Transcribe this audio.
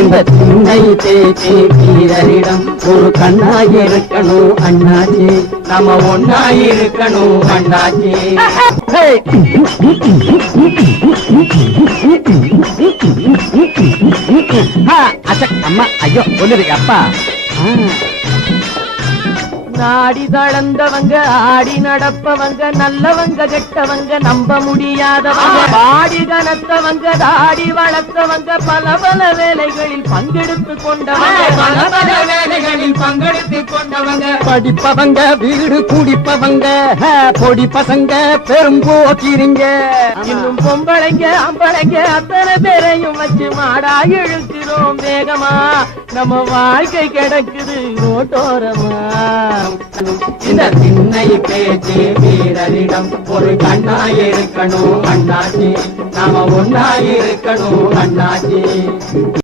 இந்த சின்னை பேச்சு வீரரிடம் ஒரு கண்ணாயிருக்கணும் அண்ணாச்சி, நம்ம ஒன்னாயிருக்கணும் அண்ணாச்சி. அம்மா ஐயோ ஒண்ணு அப்பா. நாடி தளர்ந்தவங்க ஆடி நடப்பவங்க நல்லவங்க கெட்டவங்க நம்ப முடியாதவங்க பாடி கனத்தவங்க தாடி வளர்த்தவங்க பல பல வேலைகளில் பங்கெடுத்து கொண்டவங்க படிப்பவங்க வீடு குடிப்பவங்க பொடி பசங்க பெரும் போக்கிரிங்க இன்னும் பொம்பளைங்க அம்பளைங்க அத்தனை பேரையும் வச்சு மாடா இழுக்கிறோம் வேகமா நம்ம வாழ்க்கை கிடக்குது ரோட்டோரமா. இந்த சின்னை பேச்சு வீரரிடம் ஒரு கண்ணாயிருக்கணும் அண்ணாச்சி, நாம ஒன்னாயிருக்கணும் அண்ணாச்சி.